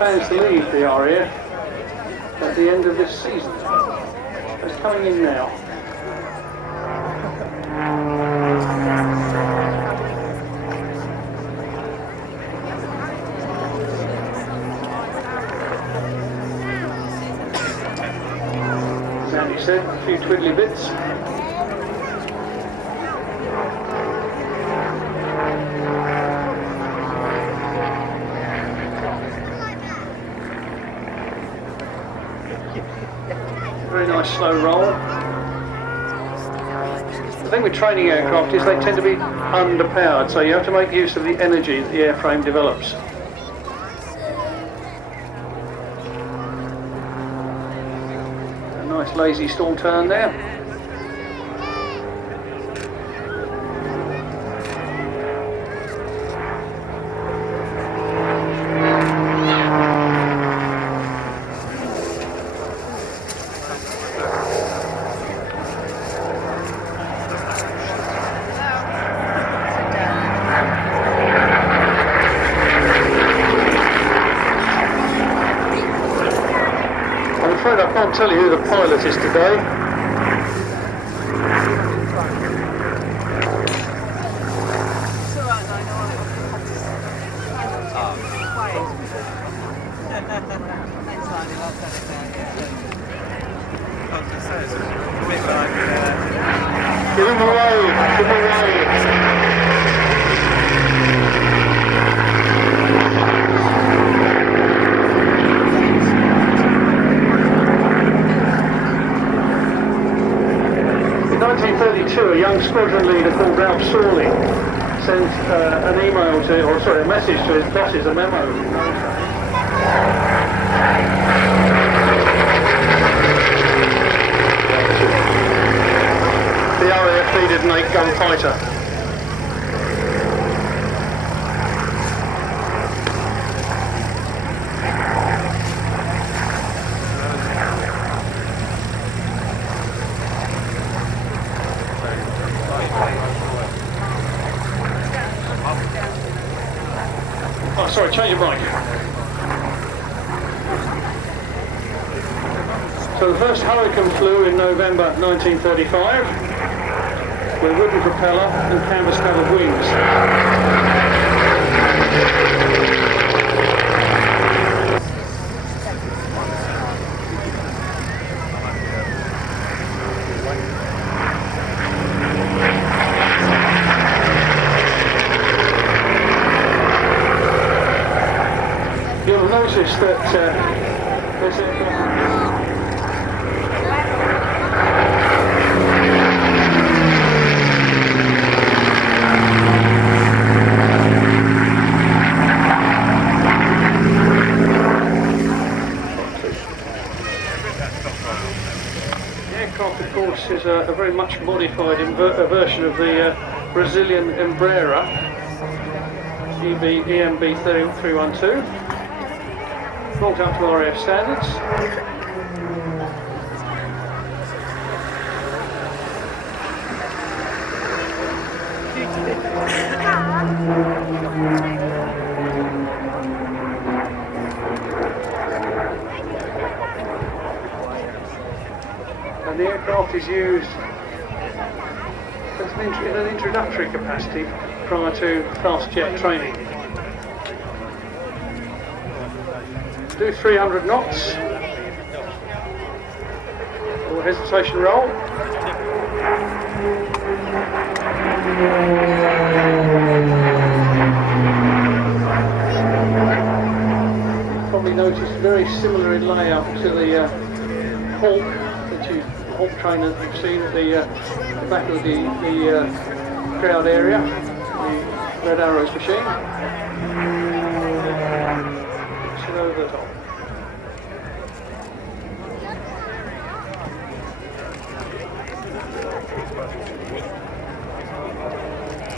plans to leave the RAF at the end of this season. It's coming in now. As Andy said, a few twiddly bits. Very nice slow roll. The thing with training aircraft is they tend to be underpowered, so you have to make use of the energy that the airframe develops. A nice lazy stall turn there. I can't tell you who the pilot is today. Give him a wave, give him a wave. In 1932, a young squadron leader called Ralph Sawley sent an email to, or sorry, a message to his bosses, a memo. The RAF needed an 8-gun fighter. Oh, sorry, change your mic. So the first Hurricane flew in November 1935 with wooden propeller and canvas-covered wings. You'll notice that there's a aircraft, of course, is a very much modified version of the Brazilian Embraer EMB 312, brought up to RAF standards. And the aircraft is used as in an introductory capacity prior to fast jet training. Do 300 knots, or hesitation roll. Probably noticed very similar in layout to the Hawk trainer that you've seen at the back of the crowd area, the Red Arrows machine. Sit over the top.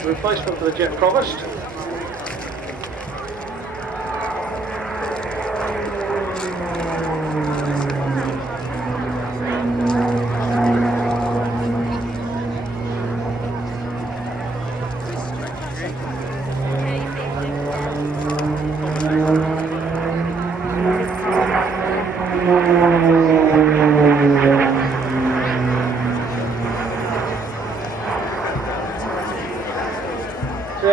Replacement for the jet provost.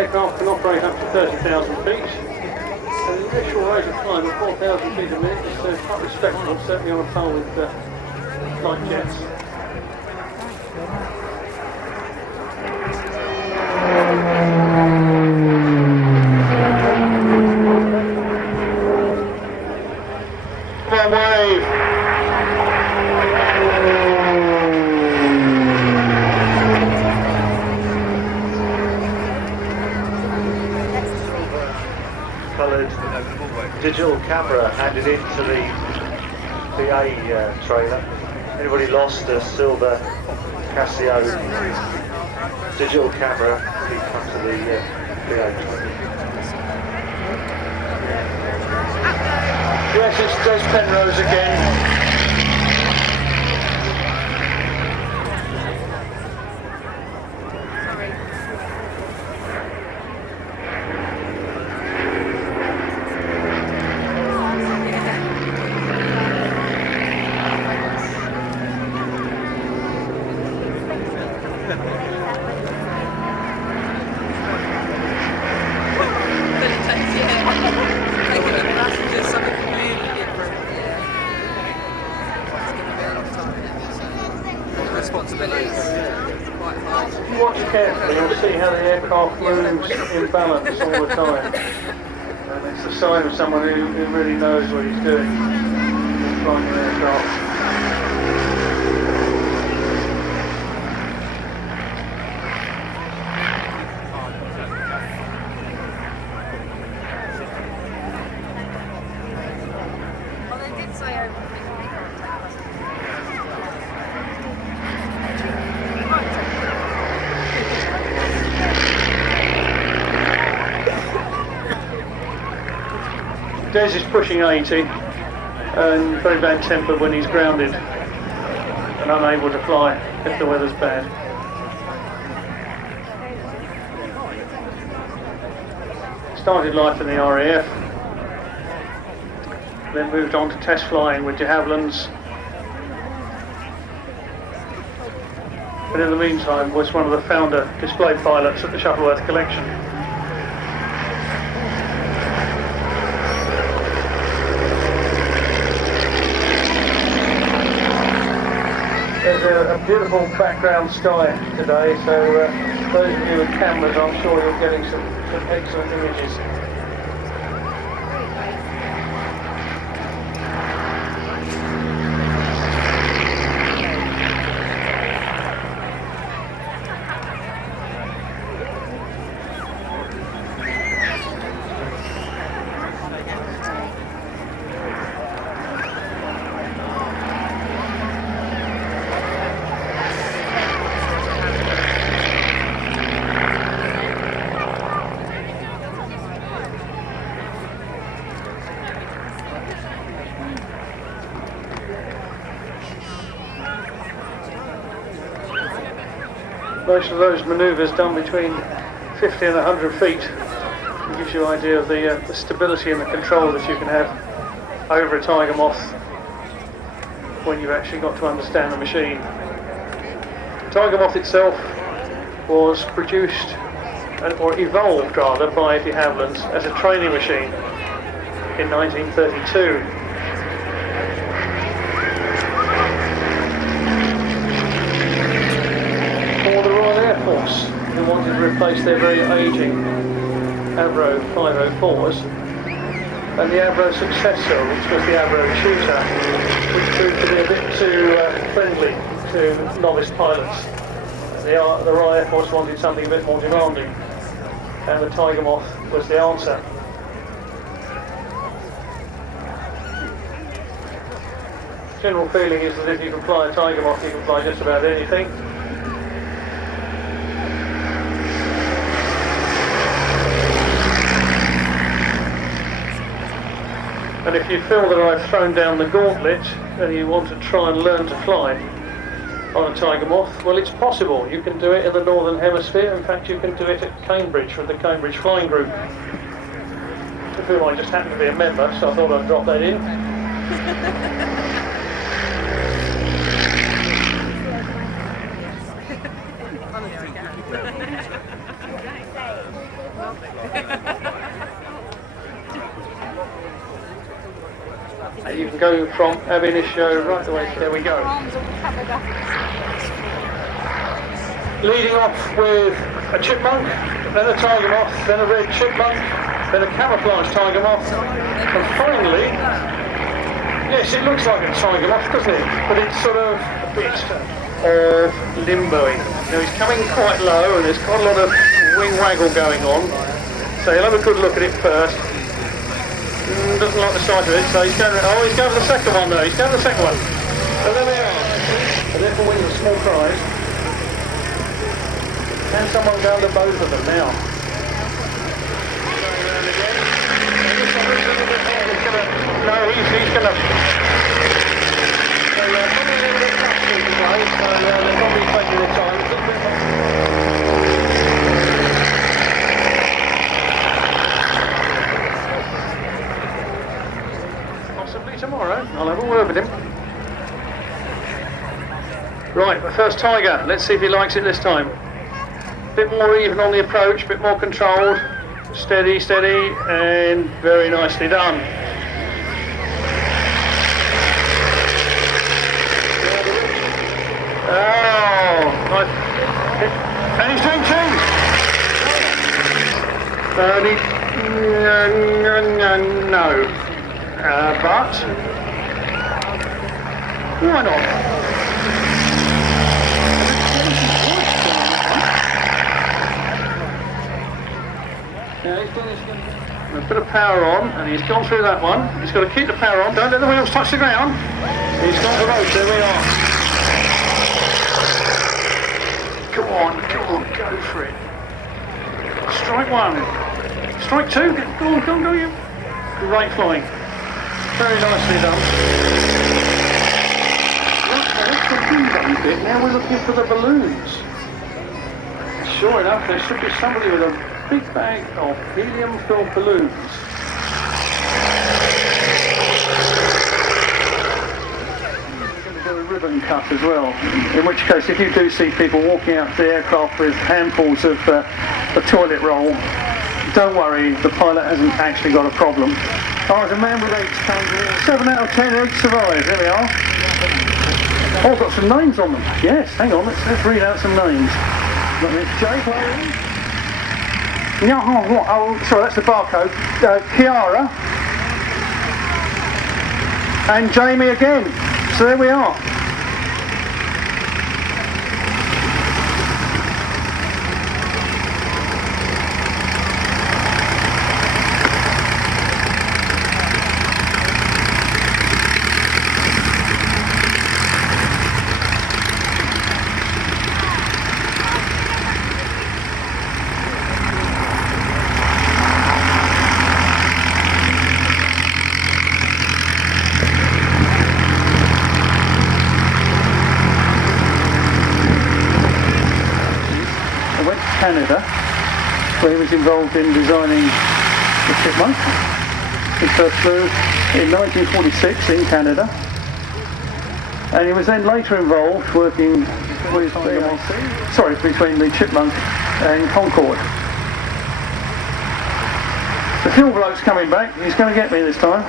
aircraft can operate up to 30,000 feet. And the initial rate of climb of 4,000 feet a minute is quite respectable, certainly on a par with light jets. Come on, wave! Coloured digital camera handed into the PA trailer. Anybody lost a silver Casio digital camera, please come to the PA trailer. Yes, it's Des Penrose again. Watch carefully, you'll see how the aircraft moves in balance all the time. And it's the sign of someone who really knows what he's doing. He's flying an aircraft. Well, they did say over. Des is pushing 80 and very bad tempered when he's grounded and unable to fly if the weather's bad. Started life in the RAF, then moved on to test flying with de Havilland's, but in the meantime was one of the founder display pilots at the Shuttleworth collection. There's a beautiful background sky today, so those of you with cameras, I'm sure you're getting some excellent images. Most of those manoeuvres done between 50 and 100 feet. It gives you an idea of the stability and the control that you can have over a Tiger Moth when you've actually got to understand the machine. Tiger Moth itself was produced, or evolved rather, by de Havilland as a training machine in 1932. Who wanted to replace their very ageing Avro 504s, and the Avro successor, which was the Avro Shooter, which proved to be a bit too friendly to novice pilots. The Royal Air Force wanted something a bit more demanding, and the Tiger Moth was the answer. General feeling is that if you can fly a Tiger Moth, you can fly just about anything. And if you feel that I've thrown down the gauntlet and you want to try and learn to fly on a Tiger Moth, well, it's possible. You can do it in the Northern Hemisphere. In fact, you can do it at Cambridge with the Cambridge Flying Group, of whom I just happen to be a member, so I thought I'd drop that in. go from ab initio right the way. There we go. Arms all covered up. Leading off with a chipmunk, then a tiger moth, then a red chipmunk, then a camouflage tiger moth, and finally, yes, it looks like a tiger moth, doesn't it? But it's sort of a bit of limboing. Now he's coming quite low and there's quite a lot of wing waggle going on, so you'll have a good look at it first. Doesn't like the sight of it, so he's going for the second one though, he's going for the second one. So there we are. And therefore wins a small prize. Can someone go to both of them now? No, he's going to... So probably a little bit touchy to go, so they're probably taking their time. Possibly tomorrow. I'll have a word with him. Right, the first tiger. Let's see if he likes it this time. Bit more even on the approach, bit more controlled. Steady, steady, and very nicely done. Oh, and he's doing two. No. But why not? A bit of power on, and he's gone through that one. He's got to keep the power on. Don't let the wheels touch the ground. He's got the road. There we are. Come on, go for it. Strike one. Strike two. Go, you. Great flying. Very nicely done. That's the wind bit. Now we're looking for the balloons. Sure enough, there should be somebody with a big bag of helium-filled balloons. We're going to do a ribbon cut as well, in which case if you do see people walking out to the aircraft with handfuls of the toilet roll, don't worry, the pilot hasn't actually got a problem. Oh, there's a man with 8 tons, 7 out of 10 eggs survived, there we are. Oh, got some names on them. Yes, hang on, let's read out some names. Jay, oh, sorry, that's the barcode. Kiara and Jamie again. So there we are. Canada, where he was involved in designing the chipmunk. He first flew in 1946 in Canada, and he was then later involved working with between the chipmunk and Concorde. The fuel bloke's coming back. He's going to get me this time.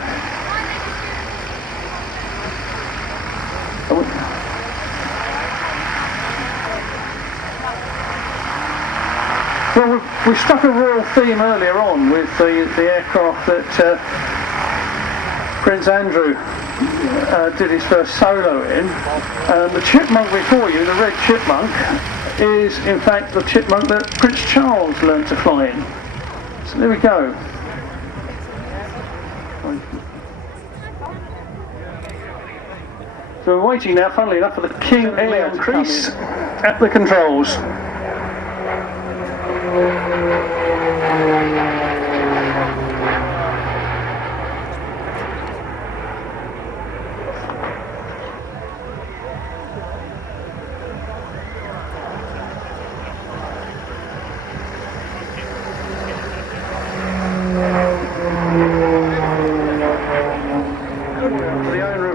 Well, we struck a royal theme earlier on with the aircraft that Prince Andrew did his first solo in. The chipmunk before you, the red chipmunk, is in fact the chipmunk that Prince Charles learned to fly in. So there we go. So we're waiting now, funnily enough, for the King Air increase at the controls.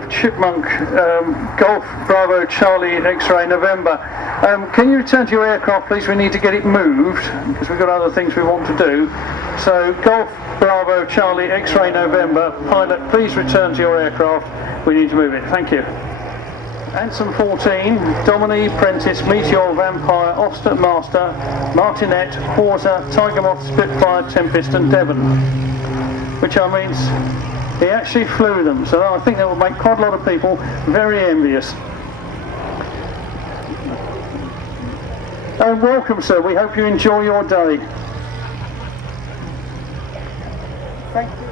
Chipmunk, Golf Bravo Charlie X-Ray November. Can you return to your aircraft please? We need to get it moved because we've got other things we want to do. So Golf Bravo Charlie X-Ray November. Pilot, please return to your aircraft. We need to move it. Thank you. Anson 14, Domini, Prentice, Meteor, Vampire, Oster, Master, Martinet, Hawser, Tiger Moth, Spitfire, Tempest and Devon. Which means he actually flew them, so I think that will make quite a lot of people very envious. And welcome, sir. We hope you enjoy your day. Thank you.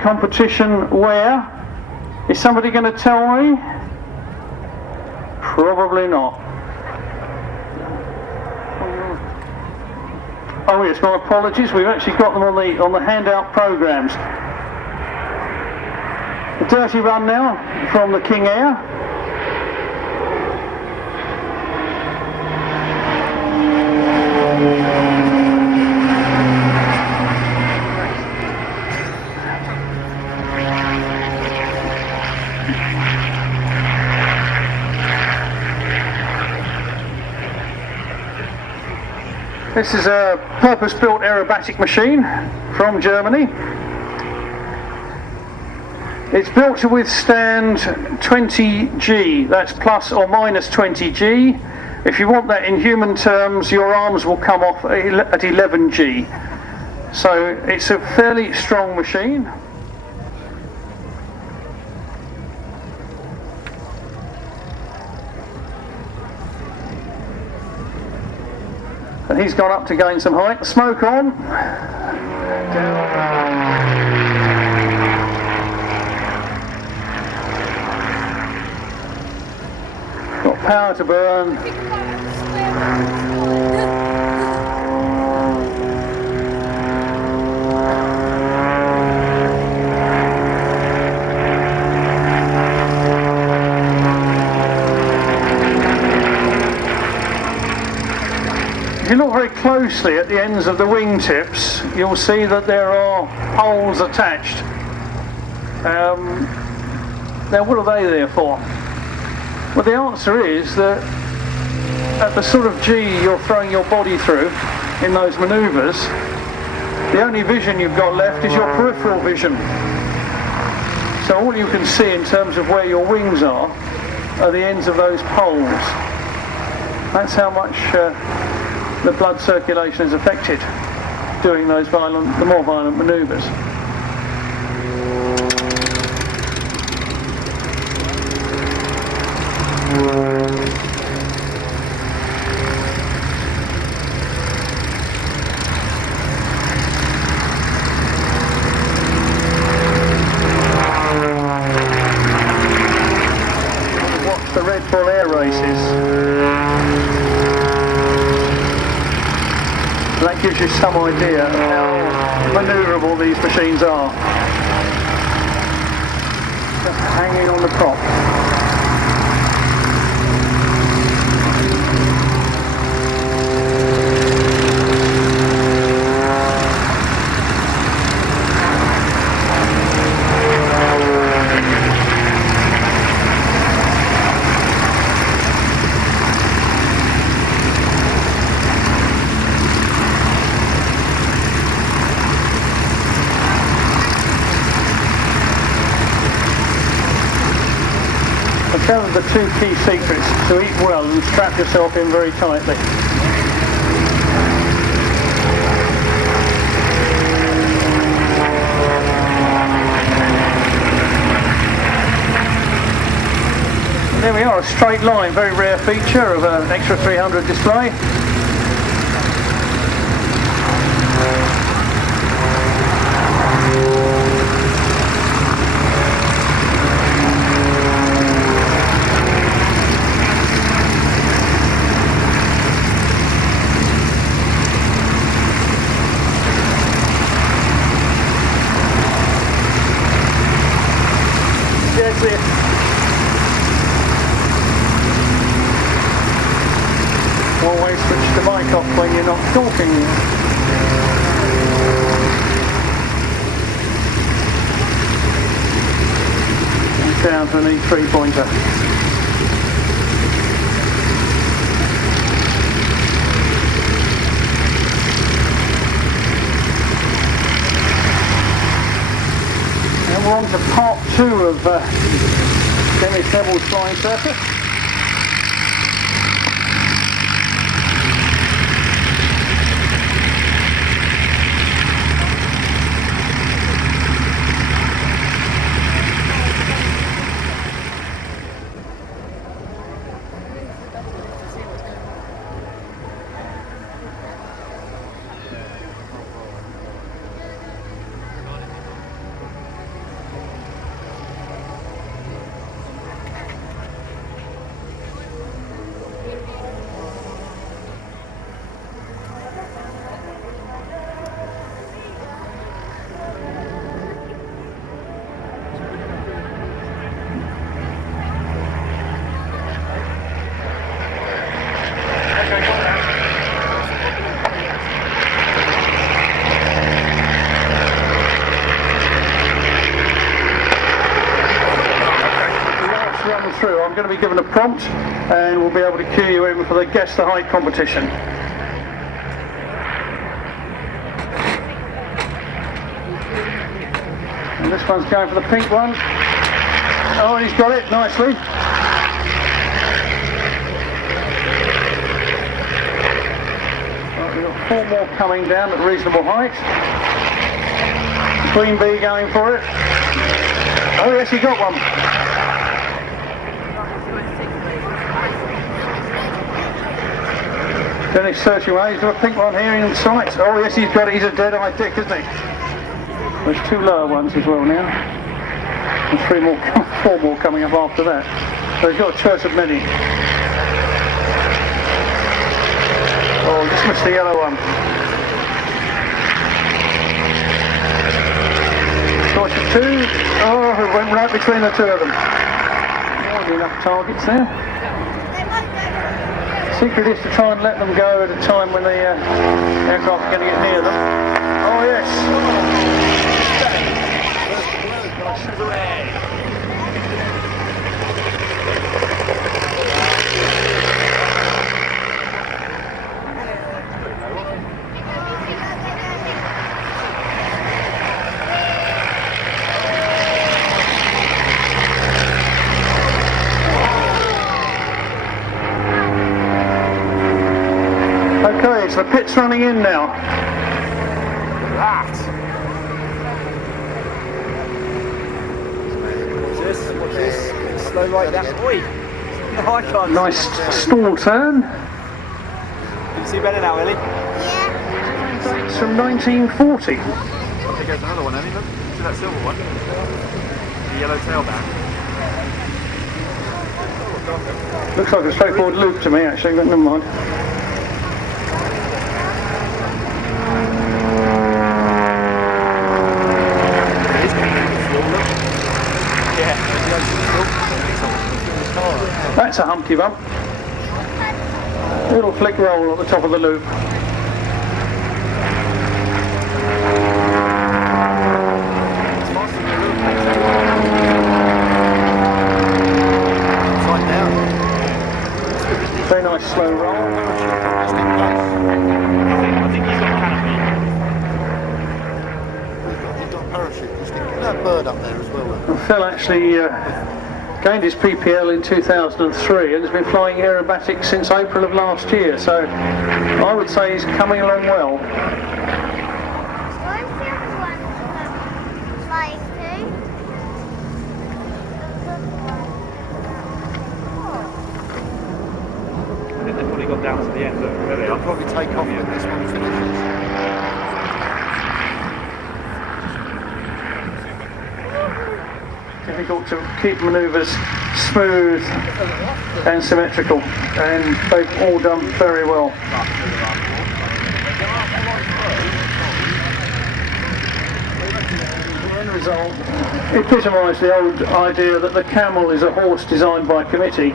Competition where? Is somebody going to tell me? Probably not. Oh yes, my apologies. We've actually got them on the handout programs. A dirty run now from the King Air. This is a purpose-built aerobatic machine from Germany. It's built to withstand 20G, that's plus or minus 20G. If you want that in human terms, your arms will come off at 11G. So it's a fairly strong machine. And he's gone up to gain some height. Smoke on. Got power to burn. If you look very closely at the ends of the wingtips, you'll see that there are poles attached. Now what are they there for? Well, the answer is that at the sort of G you're throwing your body through in those manoeuvres, the only vision you've got left is your peripheral vision. So all you can see in terms of where your wings are the ends of those poles. That's how much the blood circulation is affected doing those the more violent manoeuvres. Watch the Red Bull air races. That gives you some idea of how manoeuvrable these machines are. Just hanging on the prop. Those are the two key secrets: to eat well and strap yourself in very tightly. And there we are, a straight line, very rare feature of an Extra 300 display. That's it. Always switch the mic off when you're not talking. down to an E3 pointer. And we're on to part 2 of Dennis Neville's flying circuit. Through. I'm going to be given a prompt and we'll be able to cue you in for the Guess the Height competition. And this one's going for the pink one. Oh, and he's got it nicely. Right, we've got 4 more coming down at reasonable height. Queen bee going for it. Oh yes, he got one. Dennis searching away. He's got a pink one here in sight. Oh yes, he's got it. He's a dead-eye dick, isn't he? There's 2 lower ones as well now. And 4 more coming up after that. So he's got a choice of many. Oh, just missed the yellow one. Choice of 2. Oh, it went right between the 2 of them. Oh, enough targets there. The secret is to try and let them go at a time when the aircraft are going to get near them. Oh yes! Okay, so the pit's running in now. What's this? Slow right down. Oi! No, I can't. Nice stall turn. Can you see better now, Ellie? Yeah. It's from 1940. There goes another one, Ellie. Look. See that silver one? The yellow tail band. Looks like a straightforward loop to me actually, but never mind. That's a humpty bump. Little flick roll at the top of the loop. Very nice slow roll. I think he's got a canopy. He's got a parachute. He's got that bird up there as well. Phil actually gained his PPL in 2003 and has been flying aerobatics since April of last year, so I would say he's coming along well. Where's the other one flying I think they've probably got down to the end. Look, there they He'll are. probably take off when this one finishes. Difficult to keep manoeuvres smooth and symmetrical, and they've all done very well. The end result epitomised the old idea that the camel is a horse designed by committee.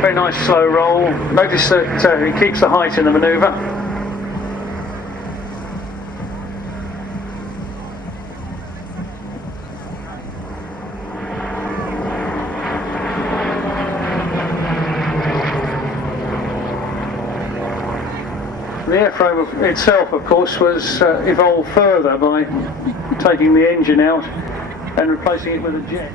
Very nice slow roll. Notice that he keeps the height in the manoeuvre. airframe itself, of course, was evolved further by taking the engine out and replacing it with a jet.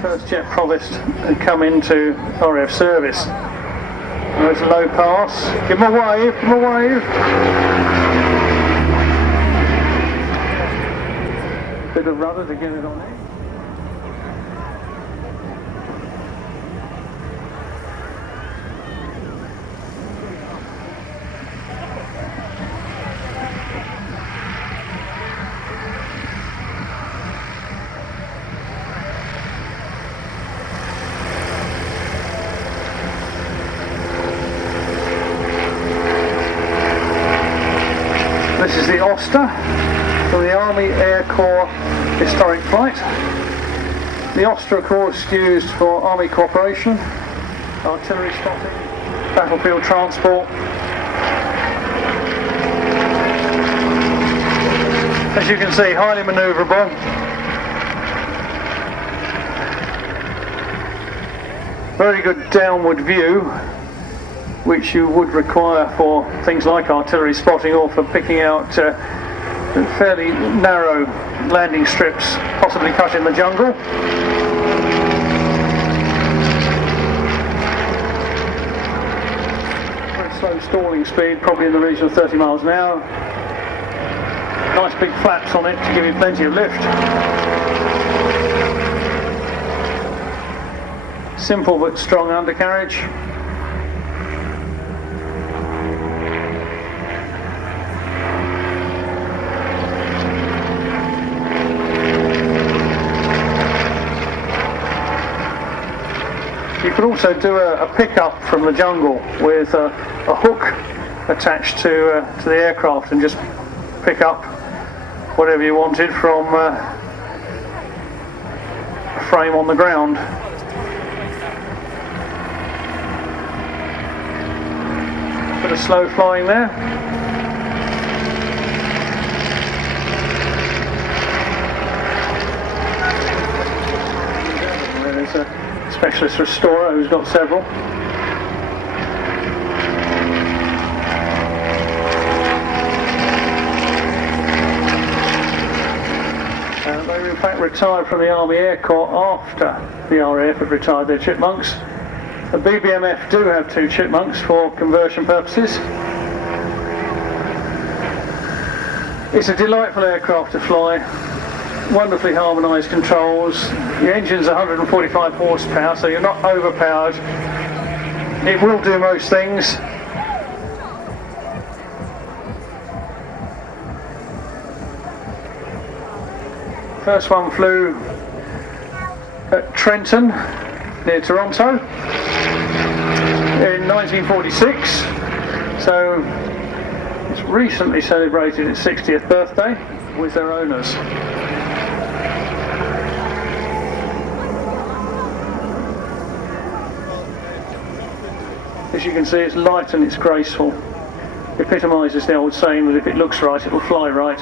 First jet provost had come into RAF service. There's a low pass. Give him a wave, give him a wave. Bit of rudder to get it on there. This is the Oster from the Army Air Corps Historic Flight. The Oster, of course, used for Army cooperation, artillery spotting, battlefield transport. As you can see, highly manoeuvrable. Very good downward view, which you would require for things like artillery spotting or for picking out fairly narrow landing strips, possibly cut in the jungle. Very slow stalling speed, probably in the region of 30 miles an hour. Nice big flaps on it to give you plenty of lift. Simple but strong undercarriage. You could also do a pickup from the jungle with a hook attached to the aircraft and just pick up whatever you wanted from a frame on the ground. Bit of slow flying there. There's a specialist restorer who's got several. They in fact retired from the Army Air Corps after the RAF had retired their Chipmunks. The BBMF do have 2 Chipmunks for conversion purposes. It's a delightful aircraft to fly, wonderfully harmonised controls. The engine's 145 horsepower, so you're not overpowered. It will do most things. First one flew at Trenton, near Toronto, in 1946, so it's recently celebrated its 60th birthday with their owners. As you can see, it's light and it's graceful. It epitomises the old saying that if it looks right, it'll fly right.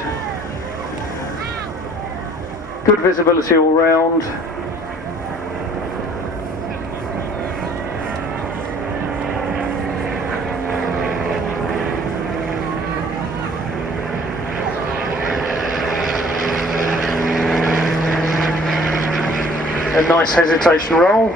Good visibility all round. A nice hesitation roll.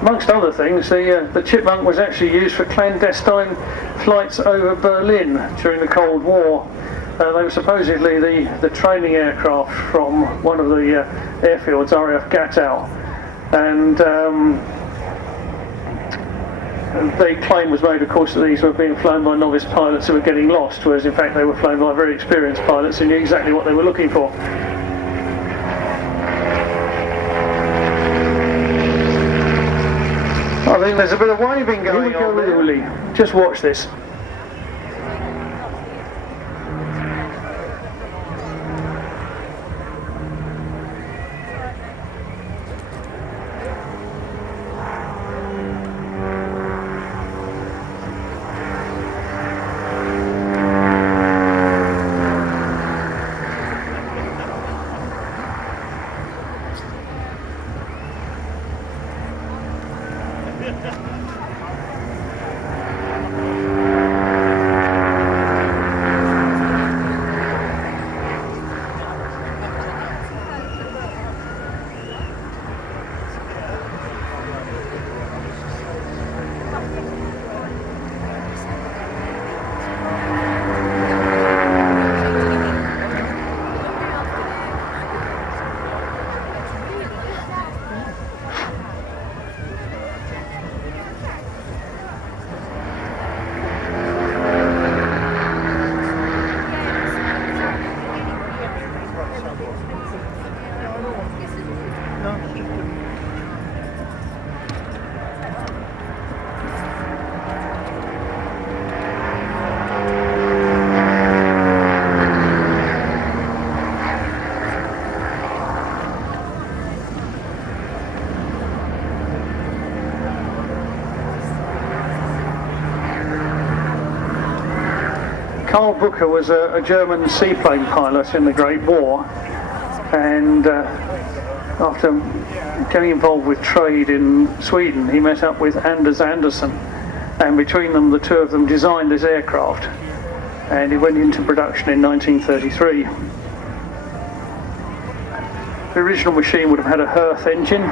Amongst other things, the Chipmunk was actually used for clandestine flights over Berlin during the Cold War. They were supposedly the training aircraft from one of the airfields, RAF Gatow, and the claim was made, of course, that these were being flown by novice pilots who were getting lost, whereas in fact they were flown by very experienced pilots who knew exactly what they were looking for. I think there's a bit of waving going on there. Uli. Just watch this. Karl Bucher was a German seaplane pilot in the Great War, and after getting involved with trade in Sweden, he met up with Anders Andersen, and between them, the two of them designed this aircraft, and it went into production in 1933. The original machine would have had a Herth engine,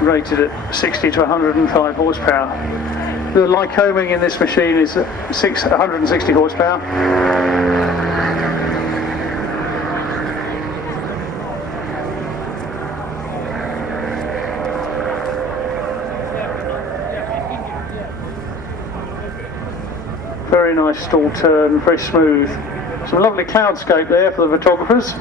rated at 60 to 105 horsepower. The Lycoming in this machine is 160 horsepower. Very nice stall turn, very smooth. Some lovely cloudscape there for the photographers.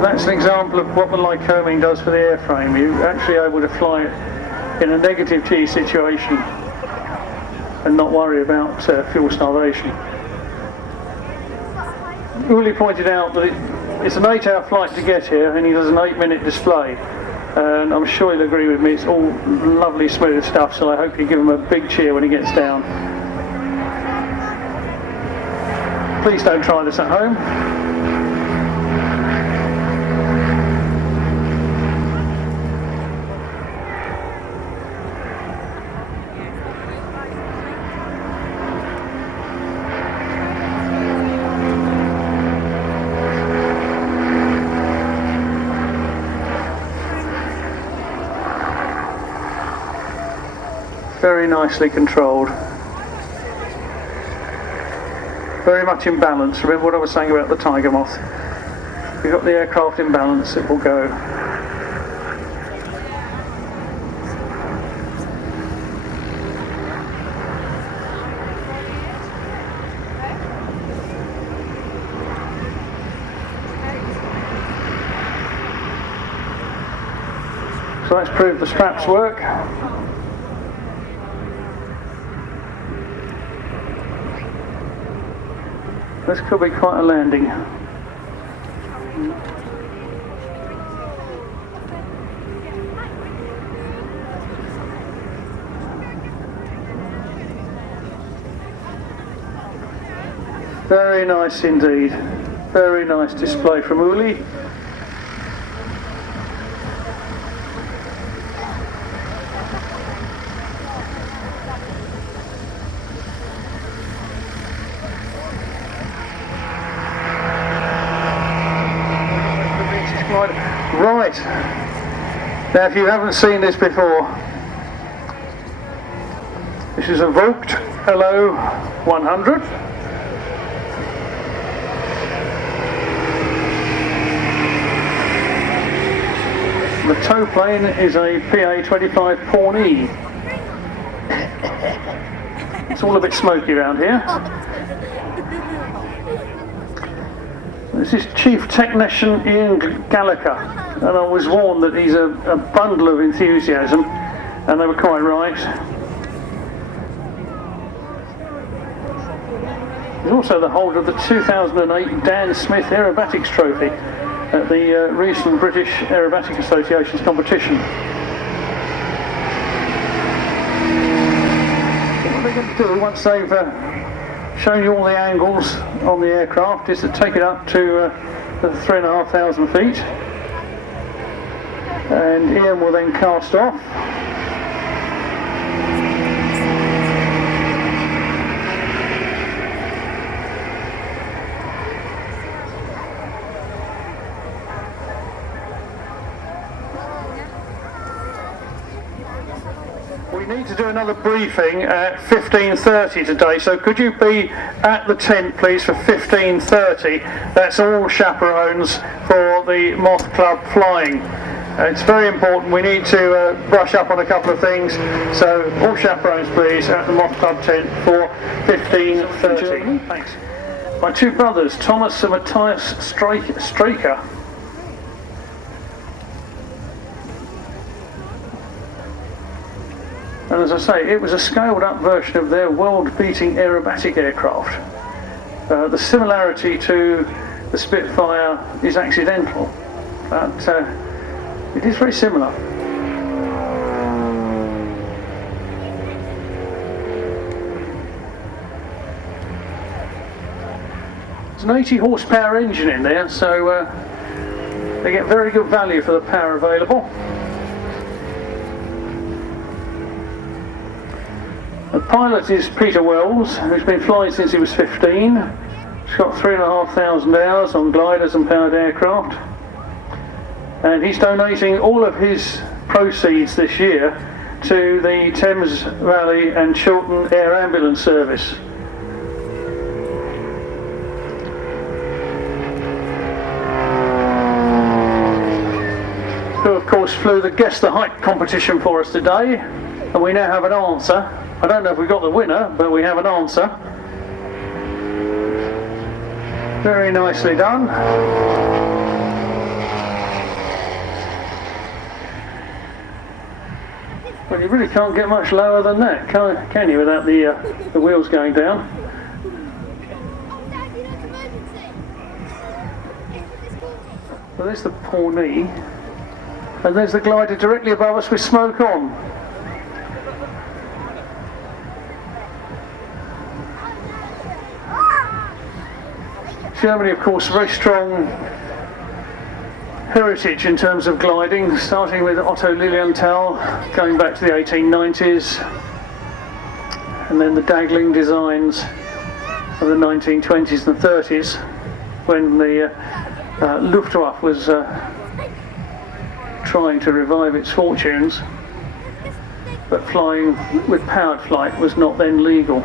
That's an example of what the Lycoming does for the airframe. You're actually able to fly it in a negative G situation and not worry about fuel starvation. Uli pointed out that it's an 8-hour flight to get here, and he does an 8-minute display. And I'm sure he'll agree with me, it's all lovely smooth stuff, so I hope you give him a big cheer when he gets down. Please don't try this at home. Very nicely controlled. Very much in balance. Remember what I was saying about the Tiger Moth. If you've got the aircraft in balance, it will go. So let's prove the straps work. This could be quite a landing. Very nice indeed. Very nice display from Uli. Right, now if you haven't seen this before, this is a Vogt Hello 100. The tow plane is a PA-25 Pawnee. It's all a bit smoky around here. This is Chief Technician Ian Gallagher, and I was warned that he's a bundle of enthusiasm, and they were quite right. He's also the holder of the 2008 Dan Smith Aerobatics Trophy at the recent British Aerobatic Association's competition. What they're going to do once they've shown you all the angles on the aircraft is to take it up to 3,500 feet, and Ian will then cast off. We need to do another briefing at 15:30 today, so could you be at the tent please for 15:30? That's all chaperones for the Moth Club flying. It's very important, we need to brush up on a couple of things, so all chaperones please at the Moth Club tent for 15:30. Thanks. My two brothers, Thomas and Matthias Straker. And as I say, it was a scaled up version of their world-beating aerobatic aircraft. The similarity to the Spitfire is accidental, but it is very similar. There's an 80 horsepower engine in there, so they get very good value for the power available. The pilot is Peter Wells, who's been flying since he was 15. He's got 3,500 hours on gliders and powered aircraft. And he's donating all of his proceeds this year to the Thames Valley and Chiltern Air Ambulance Service. Who of course flew the Guess the Height competition for us today, and we now have an answer. I don't know if we got the winner, but we have an answer. Very nicely done. Well, you really can't get much lower than that, can you, without the wheels going down? Well, there's the Pawnee, and there's the glider directly above us with smoke on. Germany, of course, very strong heritage in terms of gliding, starting with Otto Lilienthal, going back to the 1890s, and then the Dagling designs of the 1920s and 30s, when the Luftwaffe was trying to revive its fortunes, but flying with powered flight was not then legal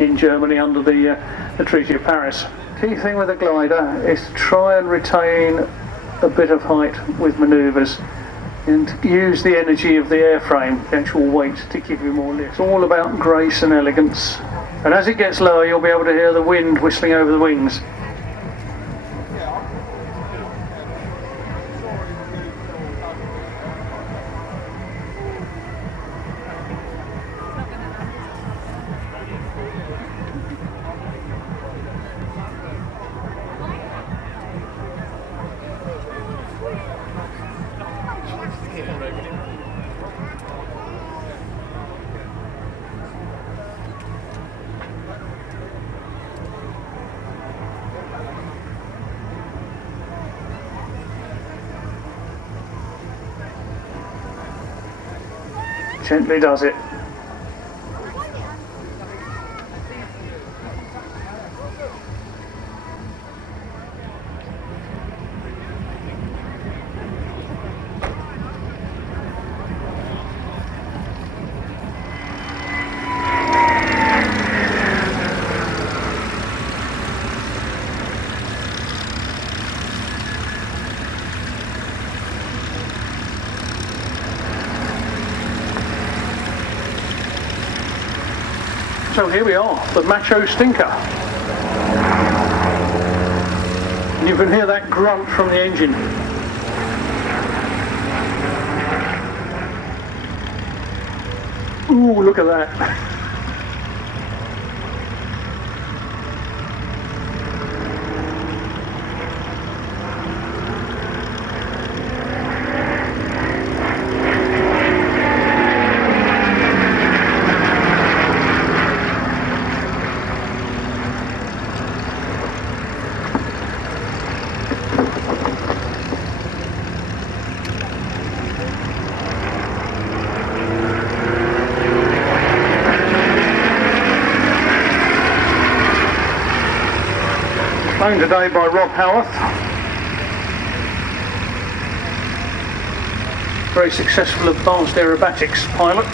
in Germany under the Treaty of Paris. Key thing with a glider is to try and retain a bit of height with manoeuvres and use the energy of the airframe, the actual weight, to give you more lift. It's all about grace and elegance, and as it gets lower you'll be able to hear the wind whistling over the wings. Gently does it. So here we are, the Macho Stinker. And you can hear that grunt from the engine. Ooh, look at that. Owned today by Rob Howarth. Very successful advanced aerobatics pilot.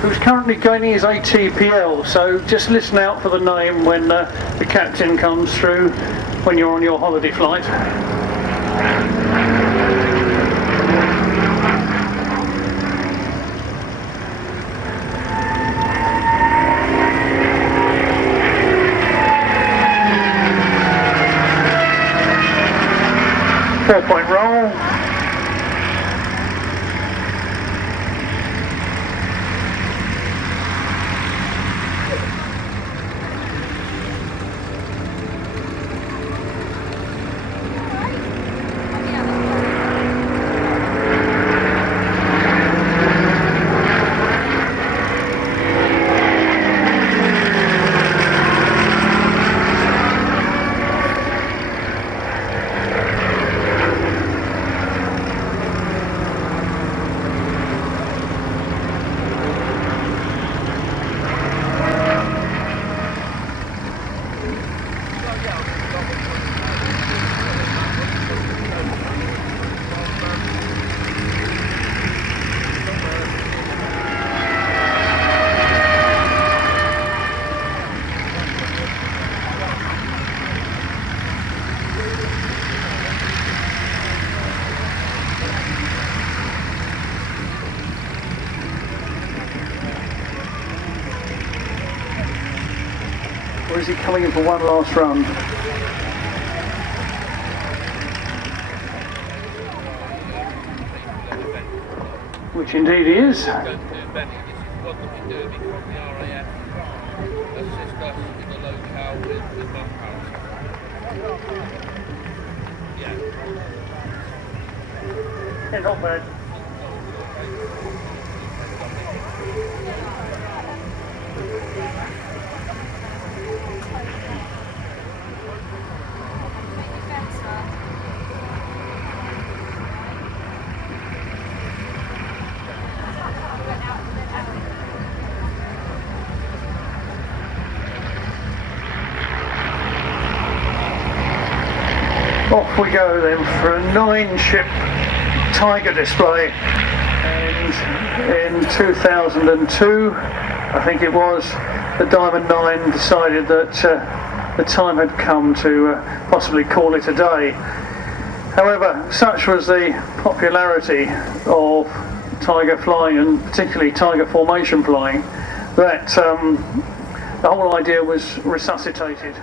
Who's currently gaining his ATPL, so just listen out for the name when the captain comes through when you're on your holiday flight. 4-point roll. Or is he coming in for one last run? Which indeed he is. Yeah, not bad. Off we go then for a 9-ship Tiger display, and in 2002 I think it was, the Diamond 9 decided that the time had come to possibly call it a day. However, such was the popularity of Tiger flying, and particularly Tiger formation flying, that the whole idea was resuscitated.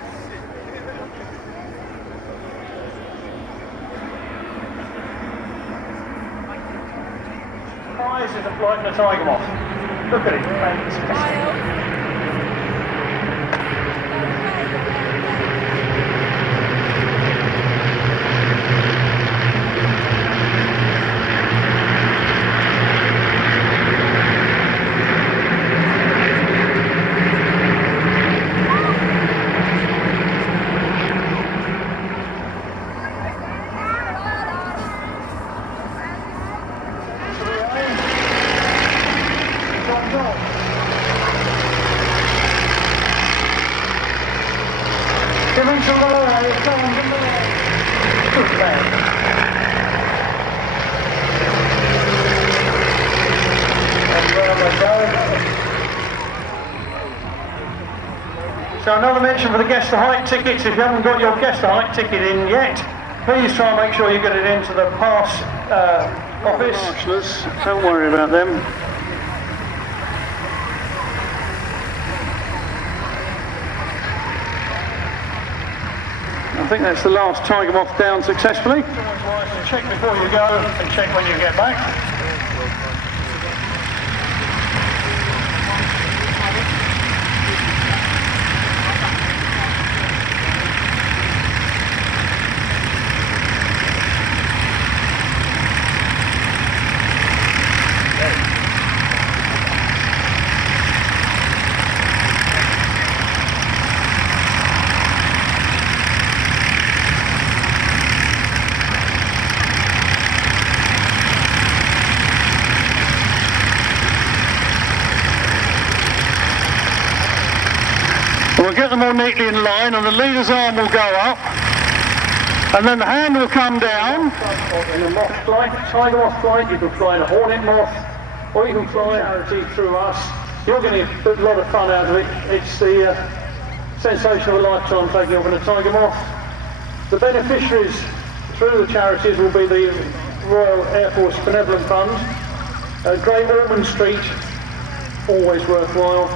Surprise is a flight in a Tiger Moth. Look at it, fantastic. give them away. Come on, give them away. Good man. And round they go. So another mention for the guest height tickets. If you haven't got your guest height ticket in yet, please try and make sure you get it into the pass office. Marshallers, don't worry about them. I think that's the last tiger moth down successfully. Check before you go and check when you get back. We'll get them all neatly in line and the leader's arm will go up and then the hand will come down. In a moth flight, tiger moth flight, you can fly in a hornet moth or you can fly charity through us. You're going to get a lot of fun out of it. It's the sensation of a lifetime taking off in a tiger moth. The beneficiaries through the charities will be the Royal Air Force Benevolent Fund, Great Ormond Street, always worthwhile,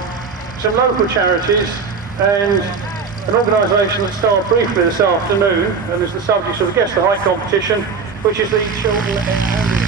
some local charities, and an organisation that started briefly this afternoon and is the subject of the Guess the Height competition, which is the Children and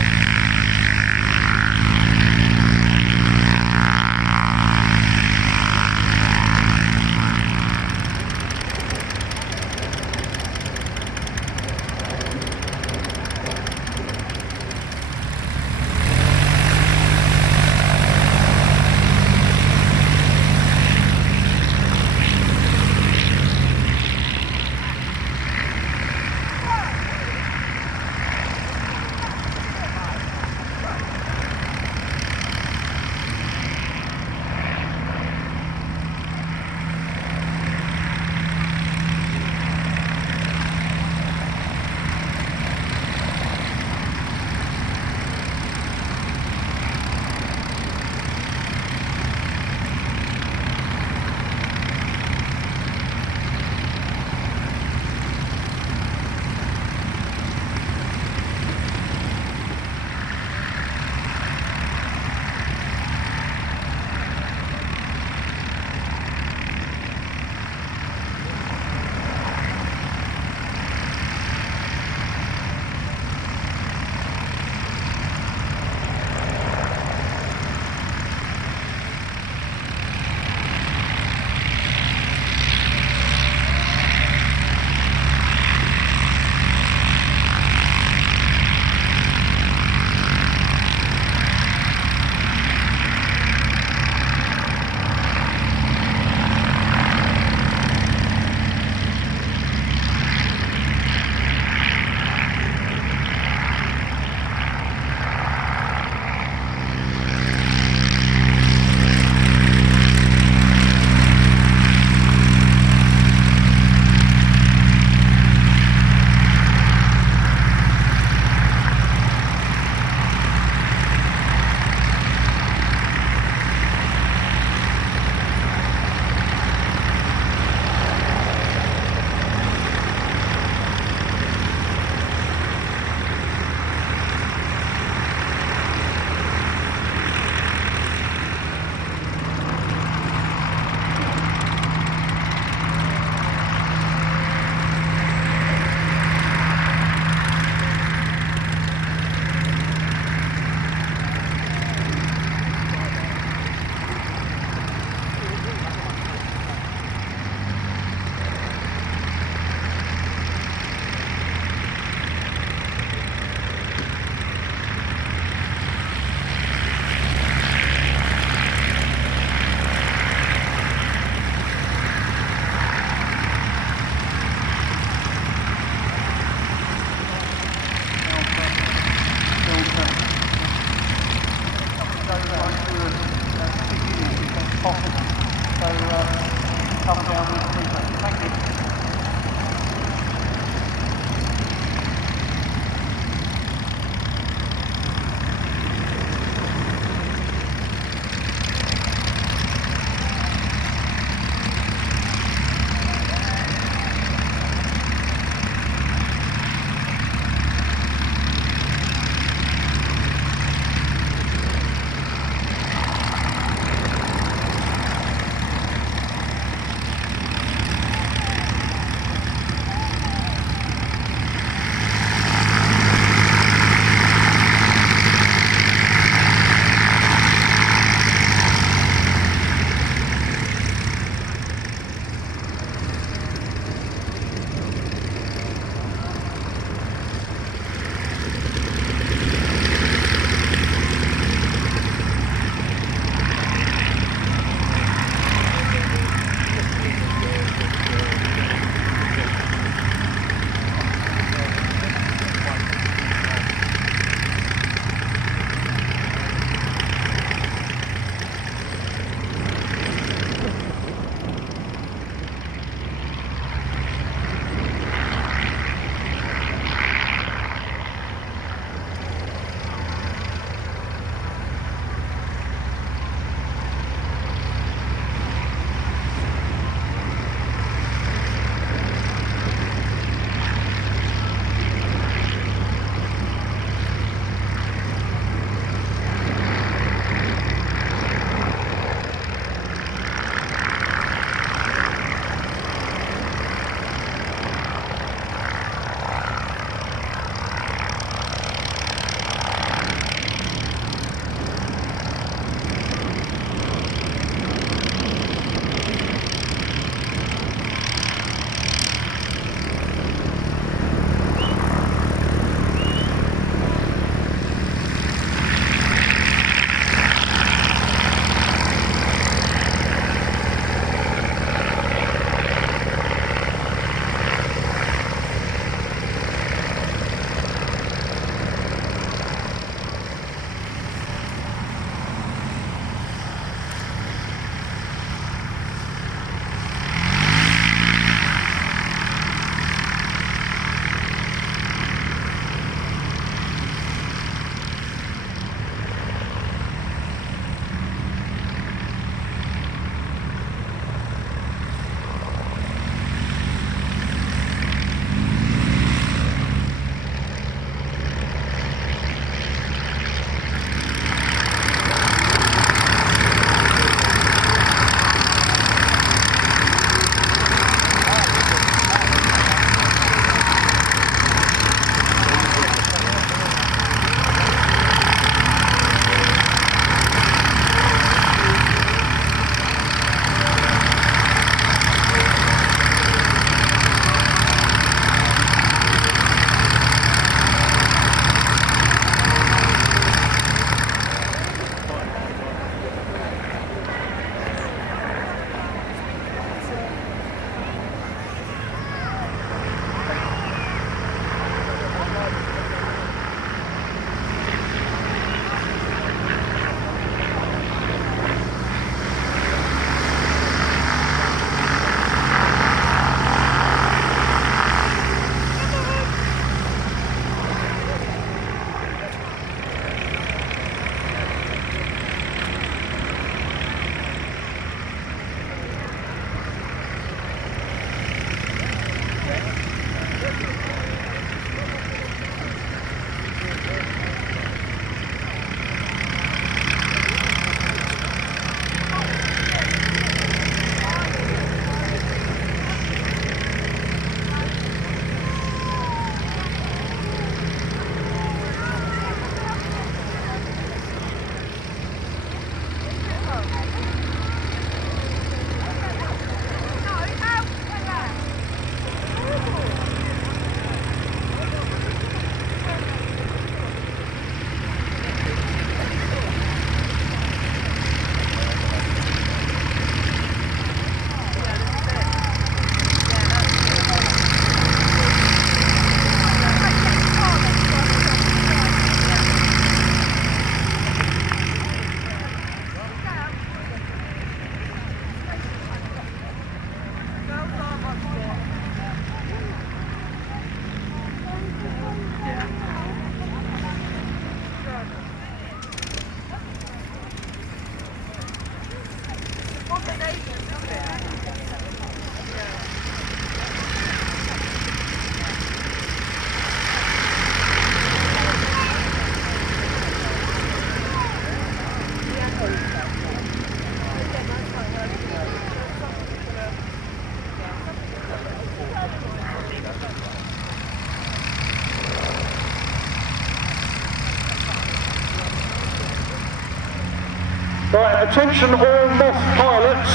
Right, attention all moth pilots.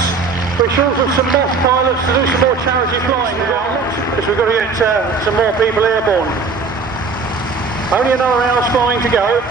We're short of some moth pilots to do some more charity flying because we've got to get some more people airborne. Only another hour's flying to go.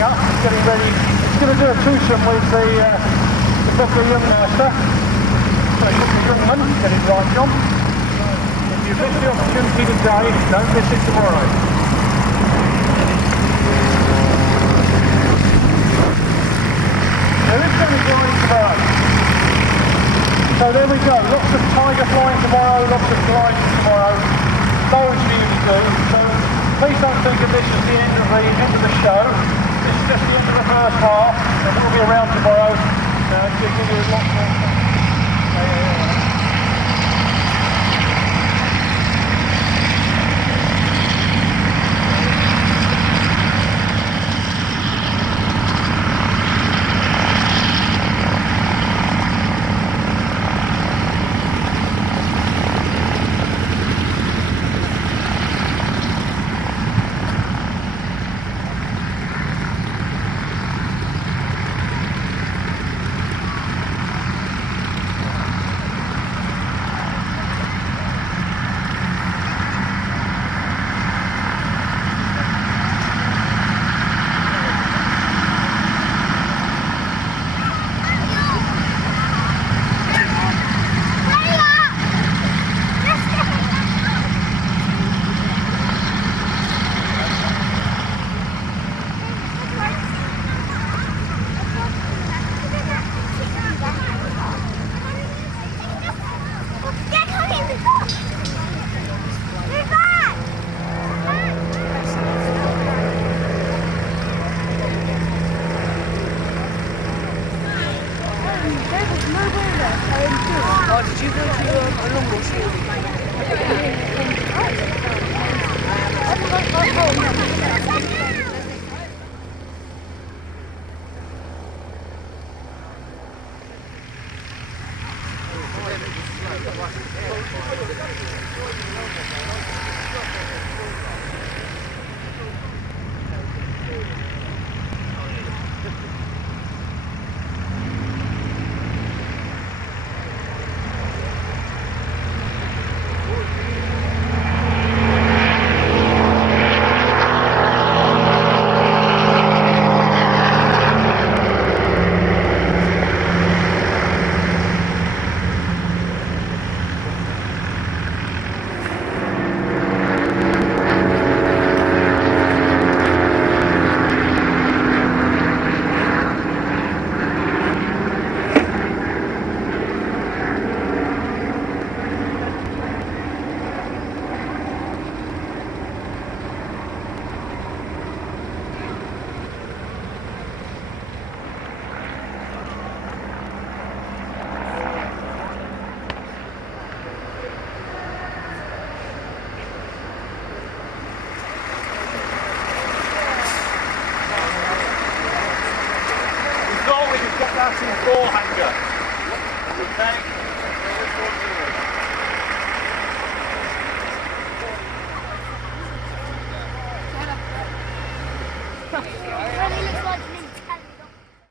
coming up, getting ready. He's going to do a twosome with the Booker Young Master. So Booker Youngman, get it right, John. If you miss the opportunity today, don't miss it tomorrow. There is going to be flying tomorrow. So there we go, lots of tiger flying tomorrow, lots of flying tomorrow. Those we usually do. So please don't think of this as the end of the show. This is just the end of the first half, and we'll be around tomorrow to give you a lot more. Oh, did you go to a long Floor hanger. Okay. Really looks like